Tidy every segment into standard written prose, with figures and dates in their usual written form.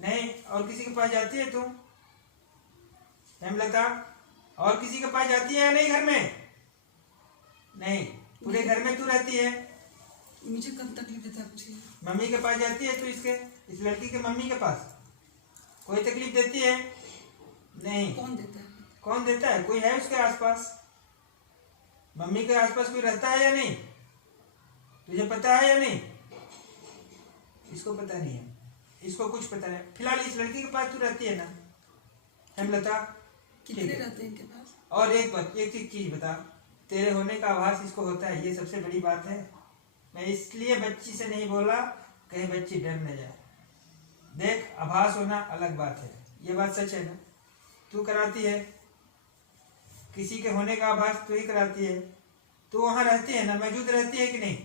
नहीं। और किसी के पास जाती है तू हेमलता? और किसी के पास जाती है या नहीं घर में? नहीं। पूरे घर में तू रहती है। मुझे कब तकलीफ देता है पूछिए। मम्मी के पास जाती है तू? इस लड़की के मम्मी के पास कोई तकलीफ देती है? नहीं। कौन देता है? कौन देता है? कोई है उसके आसपास? मम्मी के आसपास कोई रहता है या नहीं? तुझे पता है या नहीं? इसको पता नहीं है, इसको कुछ पता नहीं। फिलहाल इस लड़की के पास तू रहती है ना हेमलता? कितने रहते हैं इनके पास? और एक चीज बता, तेरे होने का आभास इसको होता है, ये सबसे बड़ी बात है। मैं इसलिए बच्ची से नहीं बोला, कहीं बच्ची डर न जाए। देख, आभास होना अलग बात है, ये बात सच है ना? तू कराती है, किसी के होने का आभास तू ही कराती है। तू वहां रहती है ना, मौजूद रहती है कि नहीं?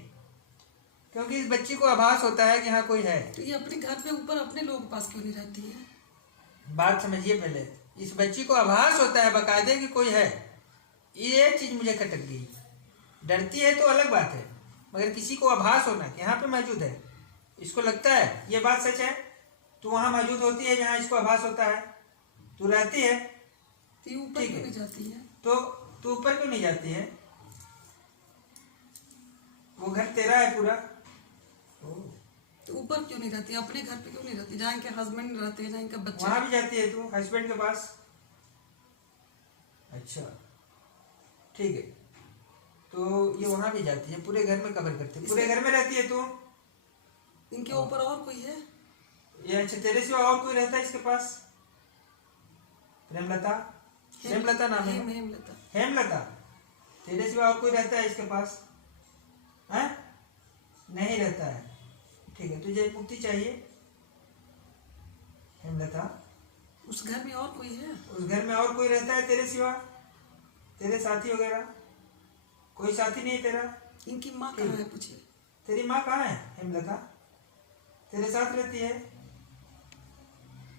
क्योंकि इस बच्ची को आभास होता है कि हाँ कोई है। तो ये अपने घर पे ऊपर अपने लोगों के पास क्यों नहीं रहती है? बात समझिए पहले, इस बच्ची को आभास होता है बाकायदे कि कोई है। ये चीज मुझे खटक गई। डरती है तो अलग बात है, मगर किसी को आभास होना कि यहाँ पे मौजूद है, इसको लगता है, ये बात सच है। तू वहां मौजूद होती है जहाँ इसको आभास होता है, तू रहती है। तो ये ऊपर क्यों नहीं जाती है? तो तू ऊपर क्यों नहीं जाती है? वो घर तेरा है पूरा। तो ऊपर क्यों नहीं रहती? अपने घर पे क्यों नहीं रहती? जहाँ इनके हस्बैंड रहते हैं, जहाँ इनका बच्चा। वहां भी जाती है तू हस्बैंड के पास? अच्छा, ठीक है। तो ये वहां भी जाती है, पूरे घर में कवर करती है, पूरे घर में रहती है तू? इनके ऊपर और कोई है? ये अच्छा, तेरे सिवा और कोई रहता है इसके पास? प्रेमलता? हेमलता नाम है? हेमलता। हेमलता, तेरे सिवा और कोई रहता है इसके पास? हैं? नहीं रहता है। ठीक है, तुझे मुक्ति चाहिए हेमलता? उस घर में और कोई है? उस घर में और कोई रहता है तेरे सिवा? तेरे साथी वगैरह? कोई साथी नहीं तेरा? इनकी माँ कहाँ है पूछिए। तेरी माँ कहाँ है हेमलता? तेरे साथ रहती है?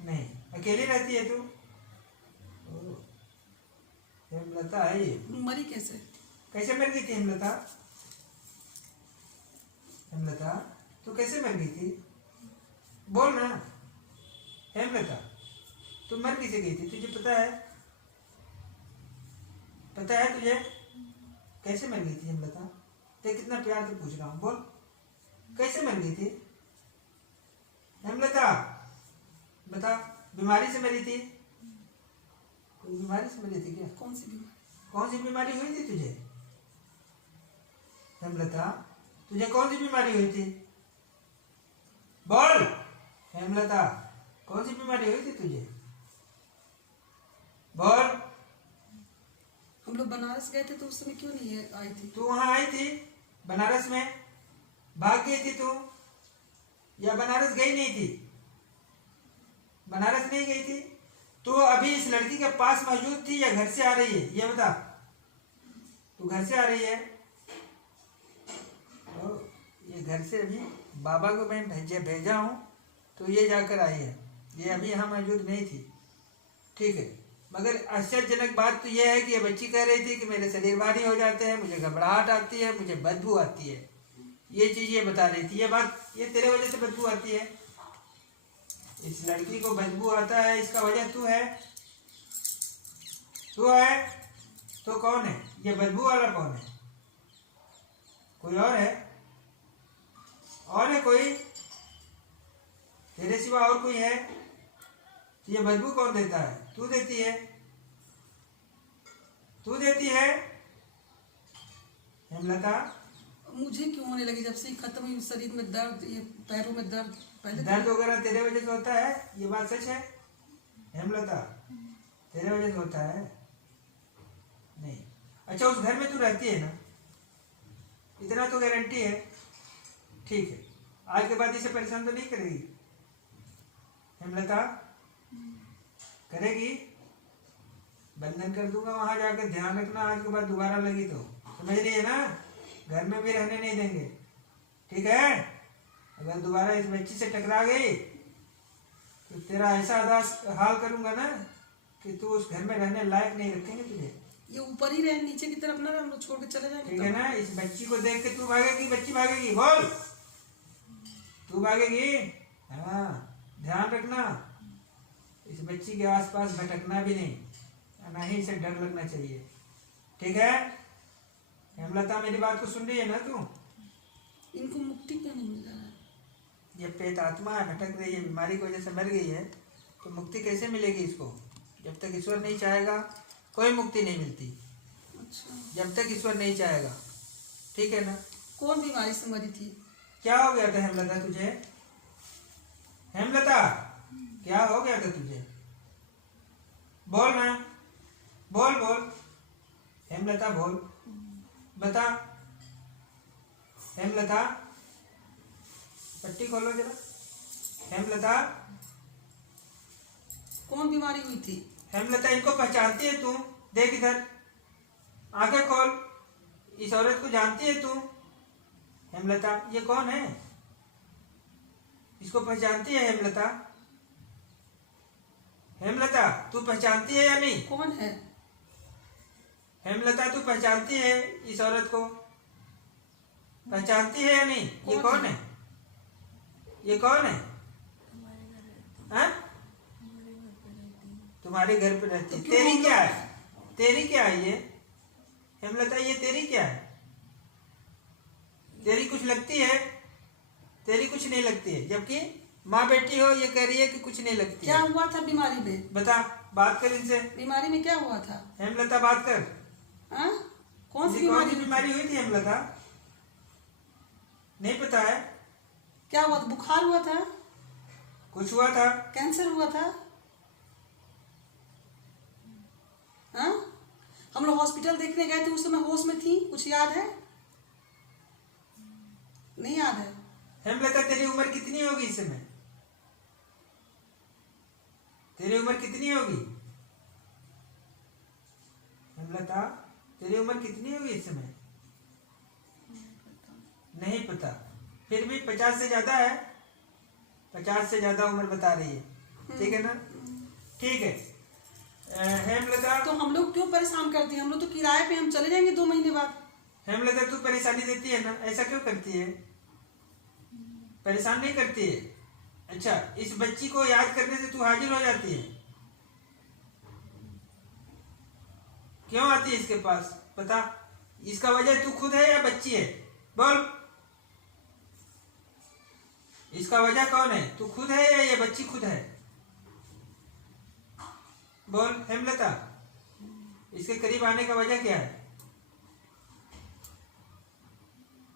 नहीं, अकेली रहती है तू? हेमलता है ये। मरी कैसे? कैसे मर गई थी हेमलता? हेमलता, तू कैसे मर गई थी? बोल ना हेमलता, तू मर कैसे गई थी? तुझे पता है? पता है तुझे कैसे मर गई थी हेमलता? देख कितना प्यार से पूछ रहा हूँ, बोल कैसे मर गई थी हेमलता? बता, बीमारी से मरी थी? कोई बीमारी से मरी थी क्या? कौन सी बीमारी? कौन सी बीमारी हुई थी तुझे हेमलता? तुझे कौन सी बीमारी हुई थी? बोल हेमलता, कौन सी बीमारी हुई थी तुझे? बोल। हम लोग बनारस गए थे तो उस समय क्यों नहीं आई थी? तू वहां आई थी बनारस में? भाग गई थी तू या बनारस गई नहीं थी? बनारस नहीं गई थी तो अभी इस लड़की के पास मौजूद थी या घर से आ रही है, ये बता। तू घर से आ रही है तो ये घर से अभी बाबा को मैं भेजा हूँ तो ये जाकर आई है, ये अभी यहाँ मौजूद नहीं थी। ठीक है, मगर आश्चर्यजनक बात तो ये है कि ये बच्ची कह रही थी कि मेरे शरीर भारी हो जाते हैं, मुझे घबराहट आती है, मुझे बदबू आती है। ये चीज ये बता रही थी। ये बात, ये तेरे वजह से बदबू आती है। इस लड़की को बदबू आता है, इसका वजह तू है। तू है तो कौन है ये बदबू वाला? कौन है? कोई और है? और है कोई तेरे सिवा? और कोई है? तो ये बदबू कौन देता है? तू देती है? तू देती है हेमलता? मुझे क्यों होने लगी जब से खत्म हुई? शरीर में दर्द, ये पैरों में दर्द। पहले दर्द वगैरह तेरे वजह से होता है, ये बात सच है हेमलता? तेरे वजह से होता है? नहीं। अच्छा, उस घर में तू रहती है ना, इतना तो गारंटी है? ठीक है, आज के बाद इसे परेशान तो नहीं करेगी हेमलता? करेगी? बंधन कर दूंगा वहां जाकर, ध्यान रखना आज के बाद दोबारा लगी तो। समझ रही है ना? घर में भी रहने नहीं देंगे, ठीक है? अगर दोबारा इस बच्ची से टकरा गई तो तेरा ऐसा हाल करूंगा ना कि तू उस घर में रहने लायक नहीं रखेंगे तुझे। ये ऊपर ही रहे, नीचे की तरफ ना रहे, हम लोग छोड़ के चले जाएंगे। ठीक है ना? इस बच्ची को देख के तू भागेगी, बच्ची भागेगी? बोल, तू भागेगी? हाँ, ध्यान रखना। ना, इस बच्ची के आसपास भटकना भी नहीं, ना ही इसे डर लगना चाहिए, ठीक है? हेमलता मेरी बात को सुन रही है ना तू? इनको मुक्ति क्यों नहीं मिल रहा है? ये प्रेत आत्मा है, भटक रही है, बीमारी की वजह से मर गई है, तो मुक्ति कैसे मिलेगी इसको? जब तक ईश्वर नहीं चाहेगा कोई मुक्ति नहीं मिलती, अच्छा, जब तक ईश्वर नहीं चाहेगा, ठीक है ना? कौन बीमारी से मरी थी? क्या हो गया था हेमलता तुझे? हेमलता क्या हो गया था तुझे? बोल ना, बोल बोल हेमलता, बोल, बता हेमलता, पट्टी खोलो जरा। हेमलता, कौन बीमारी हुई थी? हेमलता इनको पहचानती है तू? देख इधर, आंखें खोल, इस औरत को जानती है तू? हेमलता ये कौन है? इसको पहचानती है हेमलता? हेमलता तू पहचानती है या नहीं? कौन है? हेमलता तू पहचानती है इस औरत को? पहचानती है या नहीं? ये कौन है? ये कौन है? हाँ? तुम्हारे घर पे रहती है? तेरी क्या है? तेरी क्या है ये? हेमलता ये तेरी क्या है? तेरी कुछ लगती है? तेरी कुछ नहीं लगती है, जबकि माँ बेटी हो ये कह रही है कि कुछ नहीं लगती क्या है। हुआ था बीमारी में? बता, बात कर इनसे। बीमारी में क्या हुआ था? हेमलता बात कर। हाँ? कौन सी कौन बीमारी सी हुई बीमारी थी? हुई थी हेमलता? नहीं पता है? क्या हुआ था? बुखार हुआ था? कुछ हुआ था? कैंसर हुआ था? हाँ? हम लोग हॉस्पिटल देखने गए थे, उस समय होश में थी, कुछ याद है? नहीं याद है? हेमलता तेरी उम्र कितनी होगी इस समय? तेरी उम्र कितनी होगी? हेमलता तेरी उम्र कितनी होगी इस समय? नहीं पता। फिर भी 50 से ज्यादा है? 50 से ज्यादा उम्र बता रही है, ठीक है ना? ठीक है। हेमलता तो हम लोग क्यों परेशान करते हैं? हम लोग तो किराए पे, हम चले जाएंगे 2 महीने बाद। हेमलता तू परेशानी देती है ना, ऐसा क्यों करती है? परेशान नहीं करती है? अच्छा, इस बच्ची को याद करने से तू हाजिर हो जाती है? क्यों आती है इसके पास? बता, इसका वजह तू खुद है या बच्ची है? बोल, इसका वजह कौन है? तू खुद है या ये बच्ची खुद है? बोल हेमलता, इसके करीब आने का वजह क्या है?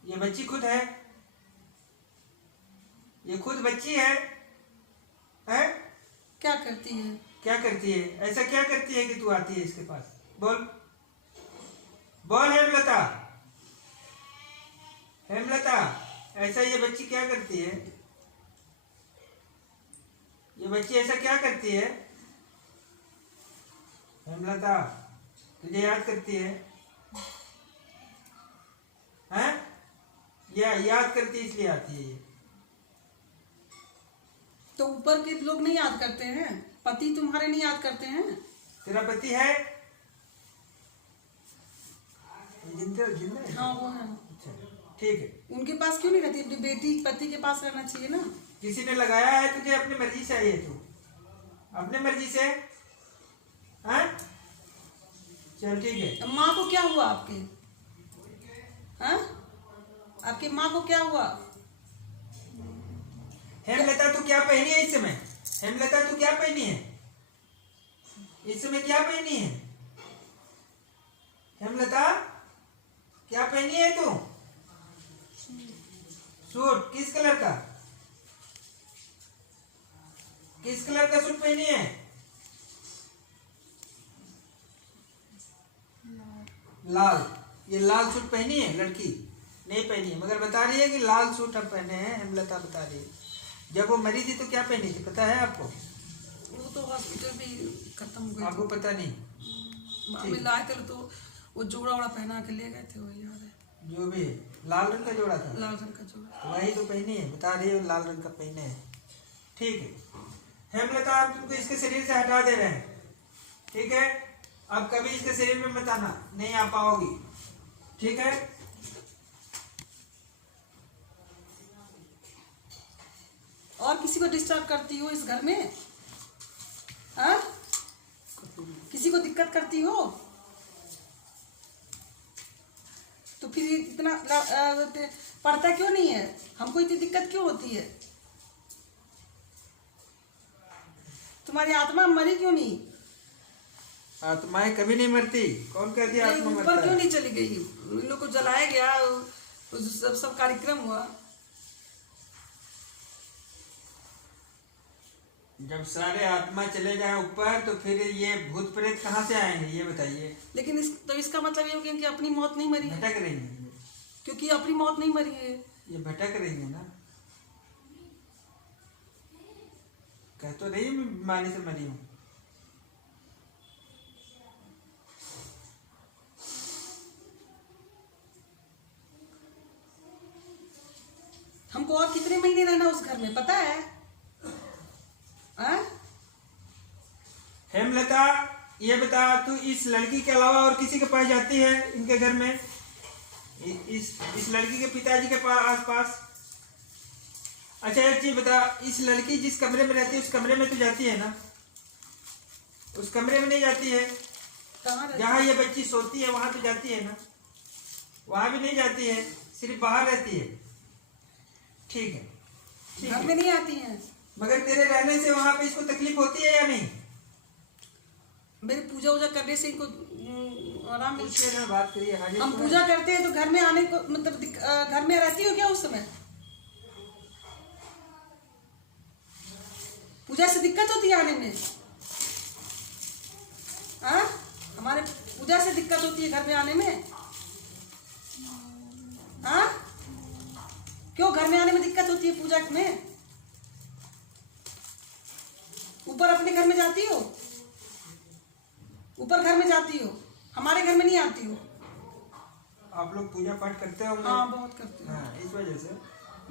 ये बच्ची खुद है? ये खुद बच्ची है? हैं? क्या करती है? क्या करती है? ऐसा क्या करती है कि तू आती है इसके पास? बोल, बोल हेमलता, हेमलता ऐसा ये बच्ची क्या करती है? ये बच्ची ऐसा क्या करती है? हेमलता तुझे याद करती है? हैं? या याद करती है इसलिए आती है ये? तो ऊपर के लोग नहीं याद करते हैं? पति तुम्हारे नहीं याद करते हैं? तेरा पति है? जिंदा जिंदा है? हाँ वो है। अच्छा, ठीक है। उनके पास क्यों नहीं रहती? अपनी बेटी पति के पास रहना चाहिए ना। किसी ने लगाया है तुझे? अपनी मर्जी से आई है तू? अपने मर्जी से? हैं? चल ठीक है। अब माँ को क्या हुआ आपके? हाँ? आपके माँ को क्या हुआ? हेमलता तू क्या पहनी है इस समय? हेमलता तू क्या पहनी है इस समय? क्या पहनी है हेमलता? क्या पहनी है तू? सूट किस कलर का? किस कलर का सूट पहनी है? लाल। ये लाल सूट पहनी है लड़की? नहीं पहनी है, मगर बता रही है कि लाल सूट अब पहने हैं। हेमलता बता रही है। जब वो मरी थी तो क्या पहनी थी, पता है आपको? वो तो हॉस्पिटल में खत्म हो गई। आपको पता नहीं? में लाए थे तो वो जोड़ा वोड़ा पहना के ले गए थे, वही याद है। जो भी है, लाल रंग का जोड़ा था? लाल रंग का जोड़ा। तो वही तो पहनी है, बता रही है लाल रंग का पहने है। ठीक है हेमलता, आप तुमको इसके शरीर से हटा दे रहे हैं, ठीक है? अब कभी इसके शरीर में मत आना, नहीं आ पाओगी, ठीक है? और किसी को डिस्टर्ब करती हो इस घर में? हाँ, किसी को दिक्कत करती हो? तो फिर ये इतना पढ़ता क्यों नहीं है? हमको इतनी दिक्कत क्यों होती है? तुम्हारी आत्मा मरी क्यों नहीं? आत्माएं कभी नहीं मरती। कौन कह दिया आत्मा मरता ऊपर क्यों है? नहीं चली गई? इन लोग को जलाया गया, सब कार्यक्रम हुआ। जब सारे आत्मा चले जाए ऊपर तो फिर ये भूत प्रेत कहाँ से आएंगे, ये बताइए। लेकिन तो इसका मतलब ये हो गया कि अपनी मौत नहीं मरी है, भटक रही है ये। क्योंकि अपनी मौत नहीं मरी है। ये भटक रही है ना। कह तो रही मैं बीमारी से मरी हूँ। हमको और कितने महीने रहना उस घर में पता है? हेमलता, ये बता, तू इस लड़की के अलावा और किसी के पास जाती है इनके घर में? इस लड़की के पिताजी के पास आस पास? अच्छा एक चीज बता, इस लड़की जिस कमरे में रहती है उस कमरे में तो जाती है ना? उस कमरे में नहीं जाती है? जहाँ ये बच्ची सोती है वहां तो जाती है ना? वहां भी नहीं जाती है, सिर्फ बाहर रहती है। ठीक है, घर में नहीं आती हैं। मगर तेरे रहने से वहां पे इसको तकलीफ होती है या नहीं? मेरी पूजा वूजा करने से इनको आराम मिलती है। बात करिए। हम पूजा करते हैं तो घर में आने को मतलब घर में रहती हो क्या उस समय? पूजा से दिक्कत होती है आने में? हाँ, हमारे पूजा से दिक्कत होती है घर में आने में? हाँ, क्यों घर में आने में दिक्कत होती है पूजा में? ऊपर अपने घर में जाती हो? ऊपर घर में जाती हो, हमारे घर में नहीं आती हो? आप लोग पूजा पाठ करते हो? हाँ, बहुत करते हैं। हाँ, इस वजह से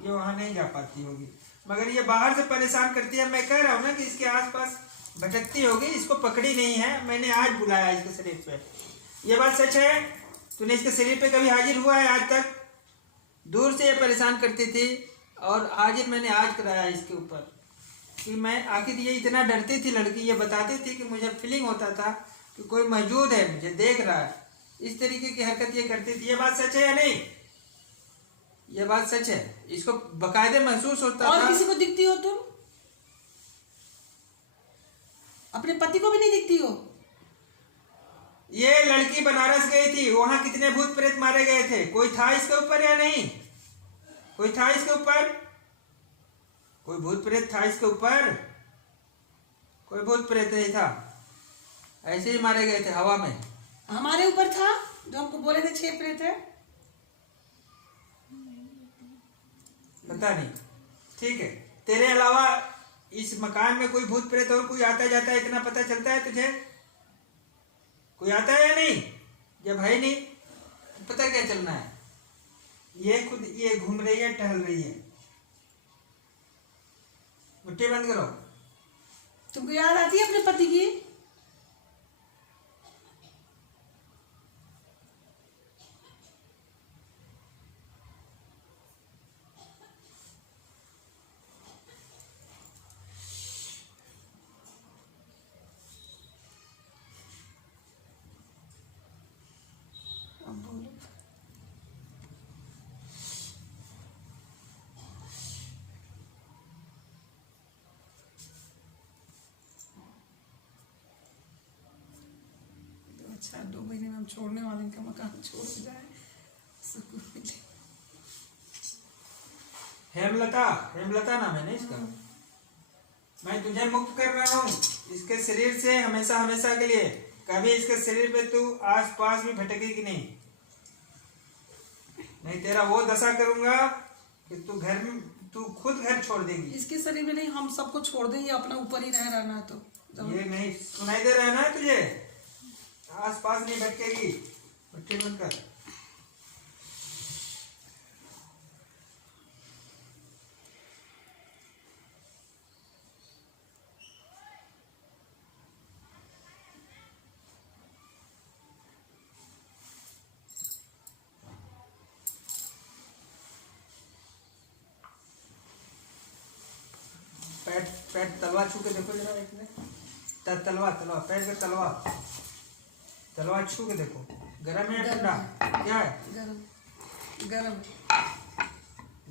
ये वहां नहीं जा पाती होगी। मगर ये बाहर से परेशान करती है। मैं कह रहा हूँ ना कि इसके आसपास भटकती होगी, इसको पकड़ी नहीं है। मैंने आज बुलाया इसके शरीर पे। ये बात सच है? तूने इसके शरीर पे कभी हाजिर हुआ है आज तक? दूर से ये परेशान करती थी और हाजिर मैंने आज कराया इसके ऊपर। कि मैं आखिर ये इतना डरती थी लड़की, ये बताती थी कि मुझे फीलिंग होता था कि कोई मौजूद है, मुझे देख रहा है। इस तरीके की हरकत ये करती थी। ये बात सच है या नहीं? ये बात सच है। इसको बकायदे महसूस होता था। और किसी को दिखती हो तुम? अपने पति को भी नहीं दिखती हो? ये लड़की बनारस गई थी, वहां कितने भूत प्रेत मारे गए थे? कोई था इसके ऊपर या नहीं? कोई था इसके ऊपर? कोई भूत प्रेत था इसके ऊपर? कोई भूत प्रेत नहीं था, ऐसे ही मारे गए थे हवा में। हमारे ऊपर था जो हमको बोले थे 6 प्रेत है। पता नहीं। ठीक है, तेरे अलावा इस मकान में कोई भूत प्रेत और कोई आता जाता है, इतना पता चलता है तुझे? कोई आता है या नहीं? जब है नहीं तो पता क्या चलना है? ये खुद ये घूम रही है, टहल रही है। मुट्ठी बंद करो। तुमको याद आती है अपने पति की? अब बोलो। अच्छा, 2 महीने में हम छोड़ने वाले, इनका मकान छोड़ जाए, सुकून मिले। हेमलता, हेमलता नाम है ना इसका। मैं तुझे मुक्त कर रहा हूँ इसके शरीर से हमेशा हमेशा के लिए। कभी इसके शरीर पे तू आस पास भी भटकेगी नहीं। नहीं तेरा वो दशा करूंगा कि तू खुद घर छोड़ देगी। इसके शरीर में नहीं, हम सबको छोड़ दें, ये अपना ऊपर ही रहना है तो। ये नहीं सुनाई दे रहा है ना तुझे? आस पास नहीं भटकेगी। मुट्ठी बंद कर। पैर तलवा छू के देखो जरा एक ने तलवा तलवा पैर का तलवा तलवा छू के देखो। गरम है या ठंडा? क्या है? गरम गरम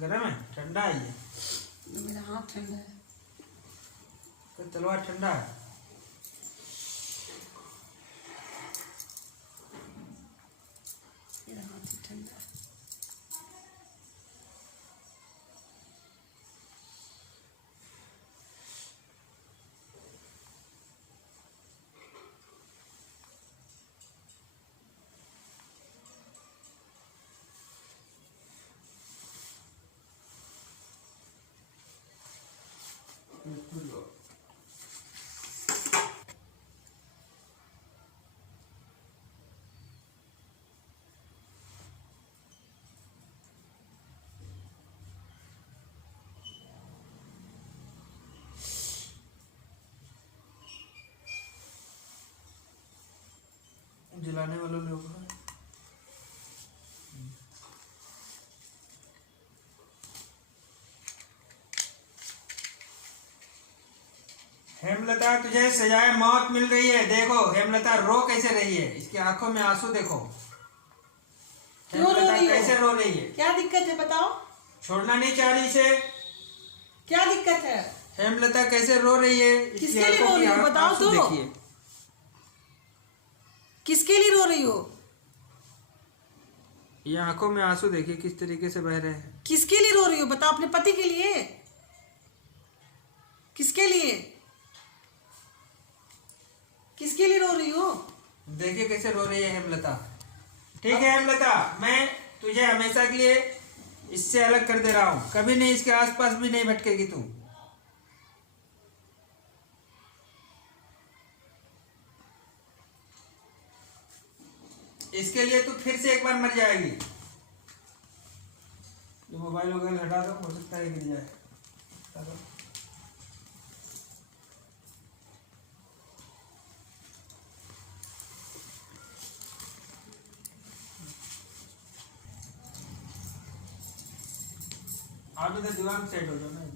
गरम है? ठंडा है ये? तो मेरा हाथ ठंडा है। तो तलवार ठंडा है। मेरा हाथ ही ठंडा है। जलाने वाले लोग हैं। हेमलता तुझे सजाए मौत मिल रही है। देखो हेमलता रो कैसे रही है, इसकी आंखों में आंसू देखो। क्यों रो रही हो? कैसे रो रही है? क्या दिक्कत है बताओ? छोड़ना नहीं चाह रही इसे। क्या दिक्कत है? हेमलता कैसे रो रही है? इसकी किसके लिए आंखों रो की रही हो बताओ आंसू तो? देखिए। किसके लिए रो रही हो? ये आंखों में आंसू देखिए किस तरीके से बह रहे हैं। किसके लिए रो रही हो बताओ? अपने पति के लिए? किसके लिए? किसके लिए रो रही हो? देखिए कैसे रो रही है हेमलता। ठीक है हेमलता, मैं तुझे हमेशा के लिए इससे अलग कर दे रहा हूँ। कभी नहीं इसके आसपास भी नहीं भटकेगी तू। इसके लिए तू फिर से एक बार मर जाएगी। ये मोबाइल वगैरह हटा दो, हो सकता है गिर जाए। हटा दो। आप इधर दीवार में सेट हो जाओ ना।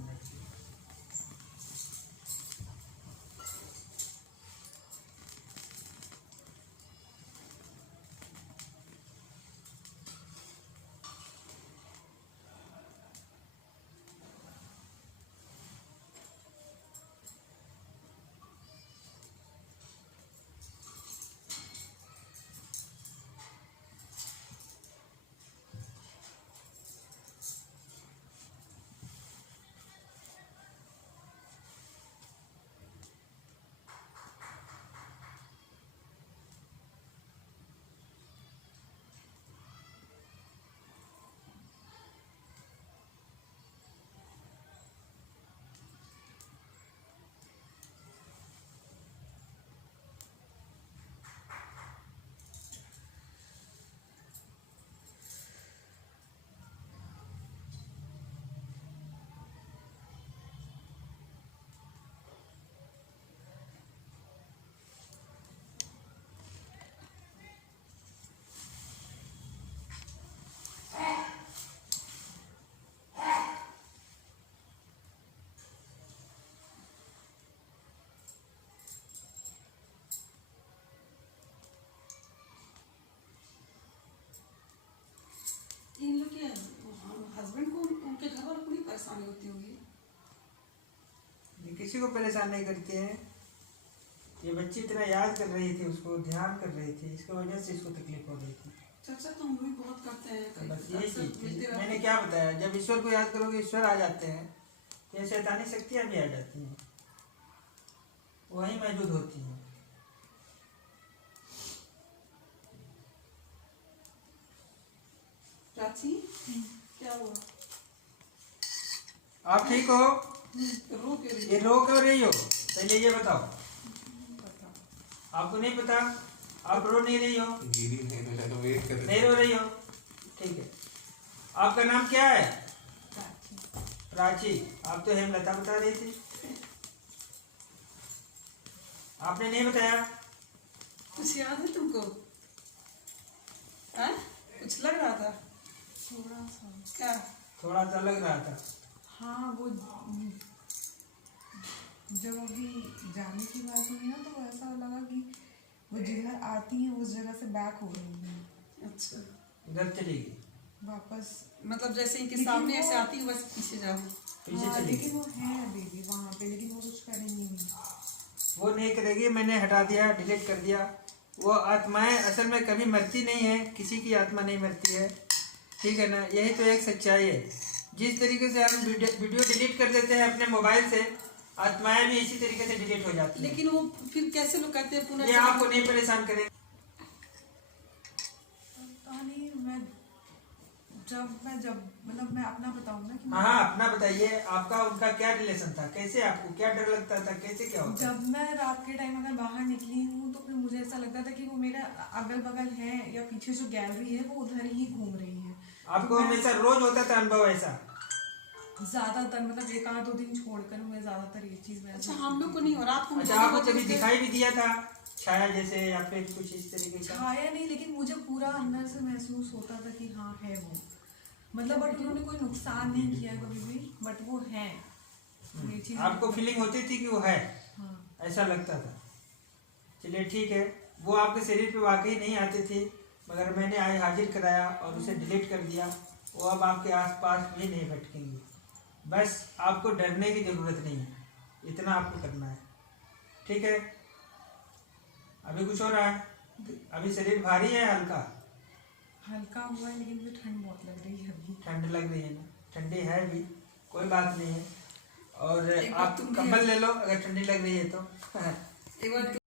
इन लोग के हस्बैंड को उनके घर वालों को नहीं परेशानी होती होगी? ये किसी को परेशान नहीं करती है। ये बच्ची इतना याद कर रही थी, उसको ध्यान कर रही थी, इसकी वजह से इसको तकलीफ हो रही थी। चर्चा तो हम लोग भी बहुत करते हैं। तो बस यही अक्सर चीज मिलते थी। रहते मैंने हैं। क्या बताया, जब ईश्वर को याद करोगे ईश्वर आ जाते हैं, तो ये शैतानी शक्तियां भी आ जाती हैं, वही मौजूद होती हैं। प्राची क्या हुआ? आप ठीक हो? रो क्यों रही ये रो क्यों रही हो? पहले ये बताओ। आपको नहीं पता? आप रो नहीं रही हो? वेट कर नहीं रो रही हो? ठीक है। आपका नाम क्या है? प्राची। आप तो हेमलता बता रही थी, आपने नहीं बताया। कुछ याद है तुमको? हाँ? कुछ लग रहा था? थोड़ा सा। क्या? थोड़ा सा लग रहा था। हाँ वो जब अभी जाने की बात हुई ना तो ऐसा लगा कि वो जिधर आती हैं उस जगह से बैक हो रही हैं अच्छा, घर चलेगी, वापस। मतलब जैसे इनके लेकिन सामने वो- ऐसे आती है बस पीछे जाओ। पीछे हाँ, चलेगी। लेकिन वो है बेबी वहाँ पे, लेकिन वो कुछ करेंगी नहीं। वो नहीं करेगी, मैंने हटा दिया, डिलीट कर दिया। वो आत्माएं असल में कभी मरती नहीं है, किसी की आत्मा नहीं मरती है, ठीक है ना। यही तो एक सच्चाई है। जिस तरीके से हम वीडियो डिलीट कर देते हैं अपने मोबाइल से, आत्माएं भी इसी तरीके से डिलीट हो जाती हैं। लेकिन वो फिर कैसे लोग कहते हैं ये आपको नहीं परेशान करेंगे। पता नहीं, मतलब मैं अपना बताऊँ ना कि हाँ हाँ, अपना बताइए, आपका उनका क्या रिलेशन था, कैसे आपको क्या डर लगता था, कैसे क्या होता? जब मैं रात के टाइम अगर बाहर निकली हूँ तो फिर मुझे ऐसा लगता था कि वो मेरा अगल बगल है या पीछे जो गैलरी है वो उधर ही घूम रही है। आपको हमेशा रोज होता था अनुभव ऐसा? ज्यादातर मतलब एक आध दो दिन छोड़कर मैं ज्यादातर ये चीज महसूस अच्छा, हम लोग को नहीं हो रात को। अच्छा, आपको कभी दिखाई भी दिया था छाया जैसे या फिर कुछ इस तरीके का? छाया नहीं, लेकिन मुझे पूरा अंदर से महसूस होता था कि हाँ है वो, मतलब बट उन्होंने कोई नुकसान नहीं किया कभी भी, बट वो है ये चीज। आपको फीलिंग होती थी कि वो है? हाँ। ऐसा लगता था। चलिए ठीक है, वो आपके शरीर पे वाकई नहीं आते थे, मगर मैंने आज हाजिर कराया और उसे डिलीट कर दिया। वो अब आपके आसपास भी नहीं भटकेंगे। बस आपको डरने की ज़रूरत नहीं है, इतना आपको करना है, ठीक है। अभी कुछ हो रहा है? अभी शरीर भारी है, हल्का हल्का हुआ है, लेकिन मुझे ठंड बहुत लग रही है अभी। ठंड लग रही है ना? ठंडी है भी, कोई बात नहीं है। और एक बार आप तुम भी- कंबल ले लो अगर ठंडी लग रही है तो। एक बार